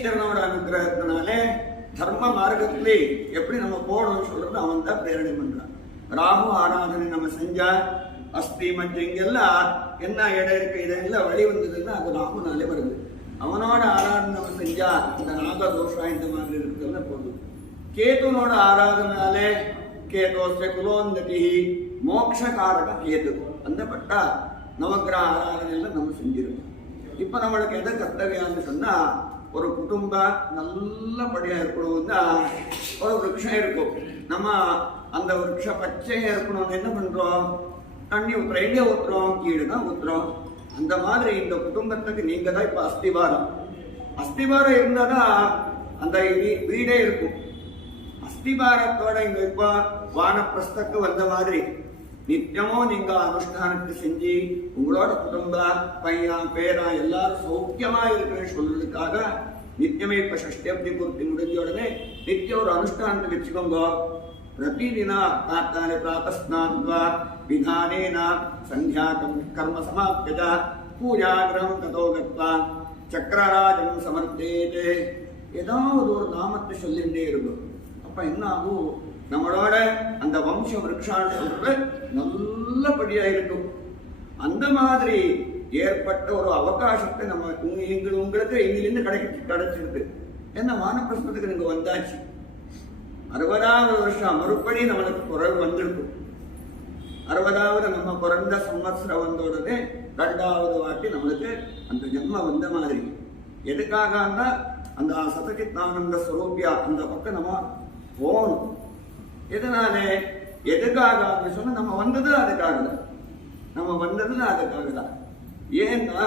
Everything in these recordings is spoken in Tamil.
ஈஸ்வரனோட அனுகிரகத்தினாலே தர்ம மார்க்கத்திலே எப்படி நம்ம போகணும்னு சொல்றது அவன் தான் பிரேரணை பண்றான். ராகு ஆராதனை நம்ம செஞ்சா அஸ்தி மற்றும் இங்கெல்லாம் என்ன இடம் இருக்கு இதெல்லாம் வழி வந்ததுன்னா அது ராகுனாலே வருது. அவனோட ஆராதனை நம்ம செஞ்சா இந்த நாக தோஷம் இந்த மாதிரி இருக்கிறதுல போதும். கேதுனோட ஆராதனாலே கேதோஸ்ய குலோந்ததி மோட்சகாரக கேது அந்த பட்டா நவகிரக ஆராதனையில நம்ம செஞ்சிருக்கோம். இப்ப நம்மளுக்கு எதை கர்த்தவியான்னு சொன்னா ஒரு குடும்பம் நல்லபடியா இருக்கணும்னா ஒரு விருட்சம் இருக்கும். நம்ம அந்த விருட்சம் பச்சையா இருக்கணும்னு என்ன பண்றோம்? தண்ணி ஊத்துறோம். எங்க ஊத்துறோம்? கீழே தான் ஊத்துறோம். அந்த மாதிரி இந்த குடும்பத்துக்கு நீங்க தான் இப்ப அஸ்திவாரம். அஸ்திவாரம் இருந்தாதான் அந்த வீடே இருக்கும். அஸ்திவாரத்தோட இங்க இப்ப வானப்பிரஸ்தக்கு வந்த மாதிரி நித்தியமும் நீங்க அனுஷ்டானத்தை செஞ்சு உங்களோட குடும்பம் பையன் பேரா எல்லாரும் சௌக்கியமா இருக்குன்னு சொல்றதுக்காக நித்தியமே இப்ப ஷஷ்டி பூர்த்தி முடிஞ்ச உடனே நித்தியம் ஒரு அனுஷ்டானத்தை வச்சுக்கோங்க. பிரதிதின காத்தாலே பிராத்தஸ்நாத்வா விதானேன சந்தியா கர்ம சமாப்யஜ பூஜாகிரம் ததோ கத்வா சக்கரராஜம் சமர்த்தேதே ஏதாவது ஒரு நாமத்தை சொல்லிட்டே இருக்கும். அப்ப என்ன ஆகும்? நம்மளோட அந்த வம்ச விருட்சான்னு சொல்றது நல்லபடியா இருக்கும். அந்த மாதிரி ஏற்பட்ட ஒரு அவகாசத்தை நம்ம உங்களுக்கு எங்கிலிருந்து கிடைச்சிருக்கு. என்ன வானப்பிரஸ்தத்துக்கு நீங்க வந்தாச்சு 60வது வருஷம் மறுபடி நம்மளுக்கு குறைவு வந்திருக்கும். 60வது நம்ம பிறந்த சம்வத்சரம் வந்த உடனே 2வது வாட்டி நம்மளுக்கு அந்த ஜென்ம வந்த மாதிரி. எதுக்காக அந்த சதசித்தானந்த ஸ்வரூபியா அந்த பக்கம் நம்ம போகணும். எதனாலே எதுக்காக சொன்னா நம்ம வந்தது அதுக்காக தான். நம்ம வந்ததுல அதுக்காக தான். ஏன்னா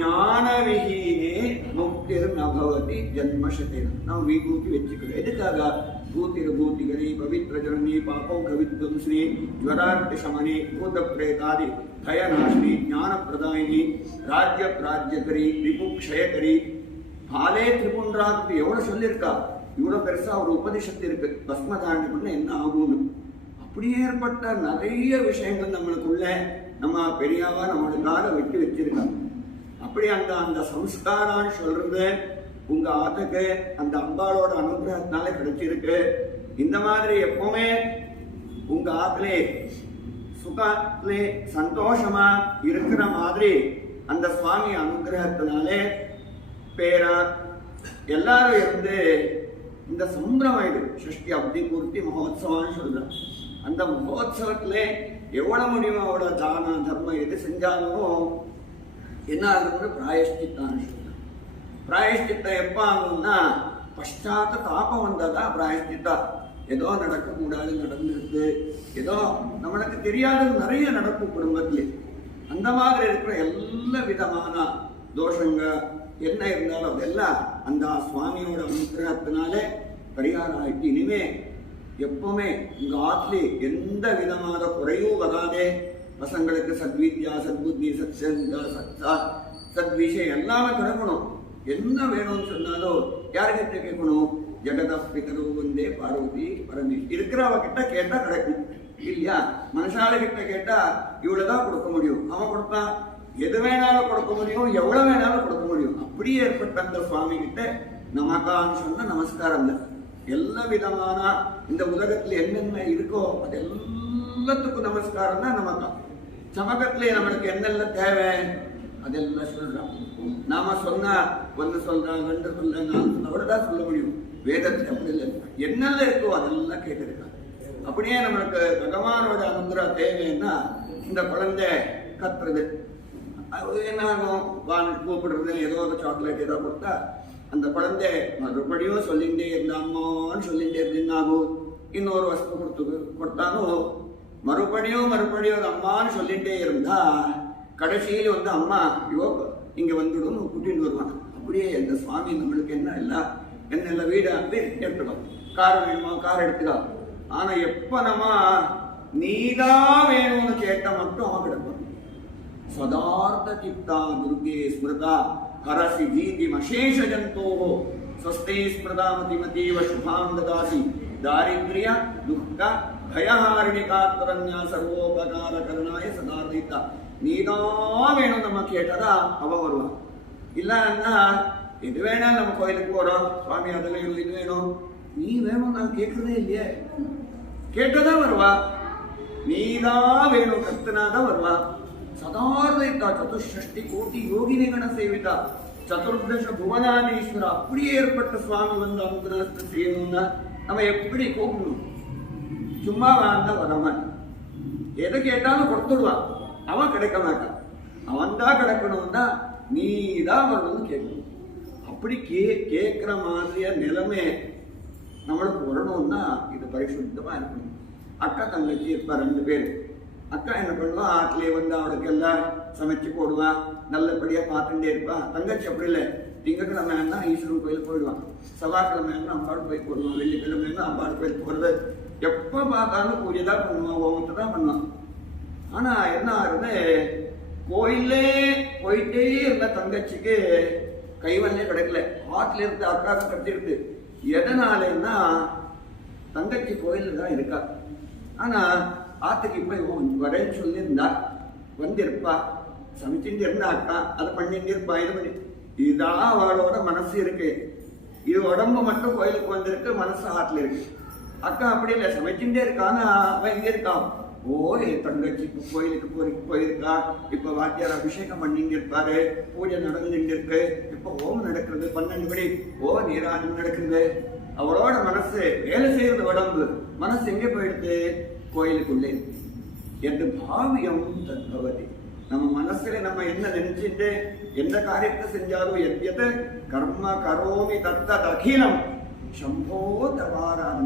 ஞான விஹீனே முக்திர் நபவதி ஜன்மசதேன ನಾವು ವಿಭೂತಿ வெச்சுக்கிறோம். எதுக்காக? பூத்திர் பூத்திகரி பவித்ர ஜனனி பாபம் கவித்வம்ஸ்ரீ ಜ್ವರಾರ್ಥ ಶಮನಿ ಭೂತ ಪ್ರೇತಾದಿ ಭಯನಾಶಿನಿ ಜ್ಞಾನ ಪ್ರದಾಯಿನಿ ராஜ்ய பிராஜ்யகரி ரிபு க்ஷயகரி பாலே திரிபுண்டராக்கு எவ்வளவு சொல்லியிருக்கா. இவ்வளவு பெருசா ஒரு உபனிஷத்து இருக்கு. பஸ்மதாரணி பண்ண என்ன ஆகும்னு அப்படி ஏற்பட்ட நிறைய விஷயங்கள் நம்மளுக்குள்ள நம்ம பெரியாவா நம்மளுக்காக வெட்டி வச்சிருக்காங்க. அப்படி அந்த சம்ஸ்காரான்னு சொல்றது உங்க ஆத்துக்கு அந்த அம்பாளோட அனுகிரகத்தினால கிடைச்சிருக்கு. இந்த மாதிரி எப்பவுமே உங்க ஆத்திலே சுகத்திலே சந்தோஷமா இருக்கிற மாதிரி அந்த சுவாமி அனுகிரகத்தினாலே பேரா எல்லாரும் இருந்து இந்த சம்பிரமாயிடும். ஷஷ்டி அப்தி பூர்த்தி மகோத்சவான்னு சொல்றேன். அந்த மகோத்சவத்துல எவ்வளவு முடியுமோ அவ்வளவு தான தர்மம் எது செஞ்சாலும் என்ன ஆகுது? பிராயஷ்டித்தான்னு சொல்றேன். பிராயஷ்டித்தம் எப்ப ஆகும்னா பஷ்டாத்த தாபம் வந்தாதான் பிராயஷ்டித்தா. ஏதோ நடக்கக்கூடாது நடந்துருக்கு, ஏதோ நம்மளுக்கு தெரியாத நிறைய நடக்கும் குடும்பத்திலே. அந்த மாதிரி இருக்கிற எல்லா விதமான தோஷங்க என்ன இருந்தாலும் அதெல்லாம் அந்த சுவாமியோட அனுகிரகத்தினாலே பரிகாரம் ஆயிட்டு இனிமே எப்பவுமே உங்க ஆத்லே எந்த விதமான குறையும் வராதே. பசங்களுக்கு சத்வித்யா சத்புத்தி சத்சங்கா சத்தா சத்விஷயம் எல்லாமே கிடைக்கணும். என்ன வேணும்னு சொன்னாலும் யாருக்கிட்ட கேட்கணும்? ஜெகத பிதரு வந்தே பார்வதி பரமேஸ்வரி இருக்கிறவ கிட்ட கேட்டா கிடைக்கும் இல்லையா? மனுஷால கிட்ட கேட்டா இவ்வளவுதான் கொடுக்க முடியும். அவன் கொடுத்தா எது வேணாலும் கொடுக்க முடியும், எவ்வளவு வேணாலும் கொடுக்க முடியும். அப்படியே ஏற்பட்ட அந்த சுவாமி கிட்ட நமக்கான்னு சொன்ன நமஸ்காரம் தான். எல்லா விதமான இந்த உலகத்துல என்னென்ன இருக்கோ அது எல்லாத்துக்கும் நமஸ்காரம் தான் நமக்கா. சமகத்திலே நம்மளுக்கு என்னெல்லாம் தேவை அதெல்லாம் சொல்றான். நாம சொன்னா ஒன்னு சொல்றான், 2 சொல்ல, 4 சொல்ல தான் சொல்ல முடியும். வேதத்தை அப்படி இல்லை. என்னெல்லாம் இருக்கோ அதெல்லாம் கேட்டிருக்காங்க. அப்படியே நம்மளுக்கு பகவானோட அனுகிரகம் தேவைன்னா இந்த குழந்தை கத்துறது என்ன ஆகும்? கூப்பிடுறது ஏதோ ஒரு சாக்லேட் ஏதோ கொடுத்தா அந்த குழந்தை மறுபடியும் சொல்லிகிட்டே இருந்த அம்மான்னு சொல்லிகிட்டே இருந்து ஆகும். இன்னொரு வஸ்து கொடுத்தாலும் மறுபடியும் ஒரு அம்மான்னு சொல்லிகிட்டே இருந்தா கடைசியில் வந்து அம்மா இவோ இங்க வந்துடும் கூட்டிட்டு வருவான். அப்படியே அந்த சுவாமி நம்மளுக்கு என்ன எல்லாம் என்ன வீடு எடுத்துடும். கார் வேணுமா கார் எடுத்துக்கலாம். ஆனா எப்ப நம்ம நீதான் வேணும்னு கேட்ட மட்டும் அவன் கிடப்பான். சதார்த்த சித்தா துர்கே ஸ்மிருதா ஹரசி ஜீதி மசேஷ ஜந்தோ ஸ்வஸ்தே ஸ்மிருதா மதிமதீவ சுபாம் ததாசி தாரித்ரிய துக்க பயஹாரிணி காத்தரண்யா சர்வோபகார கருணாய சதார்த்த நீதான் வேணும் நம்ம கேட்டதா அவன் வருவான். இல்லன்னா இது வேணா நம்ம கோயிலுக்கு போறோம், சுவாமி அது வேணும் இது வேணும், நீ வேணும் நான் கேட்கறதே இல்லையே. கேட்டதான் வருவா, நீதான் வேணும் கத்துனாதான் வருவா. சதார்வைத்தா சதுஷ்டி கோட்டி யோகினி கண சேவிதா சதுர்தச புவனாதீஸ்வரா, அப்படியே ஏற்பட்ட சுவாமி வந்து அனுகிரகத்தை செய்யணும்னா நம்ம எப்படி கூப்பிடணும்? சும்மா வாழ்ந்த வரவன் எதை கேட்டாலும் கொடுத்துடுவான், அவன் கிடைக்க மாட்டான். அவன் தான் கிடைக்கணும்னா நீ தான் வரணும்னு கேட்கணும். அப்படி கேட்கிற மாதிரியா நிலைமை நம்மளுக்கு வரணும்னா இது பரிசுத்தமா இருக்கணும். அக்கா தங்கச்சி இருப்பா 2 பேர். அக்கா என்ன பண்ணுவா, ஆட்டிலே வந்து அவளுக்கு எல்லாம் சமைச்சு போடுவான், நல்லபடியா பார்த்துட்டே இருப்பான். தங்கச்சி அப்படி இல்லை, திங்கக்கிழமைன்னா ஈஸ்வரன் கோயில் போயிடுவான், செவ்வாய்க்கிழமைன்னா அம்பாடு போய் போடுவான், வெள்ளிக்கிழமைன்னா அம்பாடு கோயில் போடுறது. எப்போ பார்த்தாலும் பூஜை தான் பண்ணுவான், ஓமத்தை தான் பண்ணுவான். ஆனா என்ன ஆகுது, கோயிலே போயிட்டே இருந்த தங்கச்சிக்கு கைவல்லே கிடைக்கல, ஆட்டில இருந்து அக்காவை கட்டிருக்கு. எதனாலன்னா தங்கச்சி கோயில தான் இருக்கா. ஆனா ஆத்துக்கு இப்ப வரேன்னு சொல்லியிருந்தா வந்திருப்பா, சமைச்சுட்டு இருந்தா அக்கா அதை பண்ணிட்டு இருப்பா. இது பண்ணி இதுதான் அவளோட மனசு இருக்கு. இது உடம்பு மட்டும் கோயிலுக்கு வந்திருக்கு, மனசு ஆட்டில் இருக்கு. அக்கா அப்படி இல்லை, சமைச்சுட்டே இருக்கான்னு அவன் எங்க இருக்கான். ஓ என் தங்கச்சி இப்போ கோயிலுக்கு போயிருக்கா, இப்ப வாத்தியார் அபிஷேகம் பண்ணிட்டு இருப்பாரு, பூஜை நடந்துட்டு இருக்கு, இப்ப ஓம் நடக்கிறது 12 மணி, ஓ நீராஜம் நடக்குது. அவளோட மனசு வேலை செய்யறது, உடம்பு மனசு எங்க போயிடுது, கோயிலுக்குள்ளே என்று பாவியம் தத்பவதி. நம்ம மனசுல நம்ம என்ன நினைச்சிட்டு எந்த காரியத்தை செஞ்சாலும் எத்த கர்ம கரோமி தத்த அகிலம் சம்போ தவாராதம்.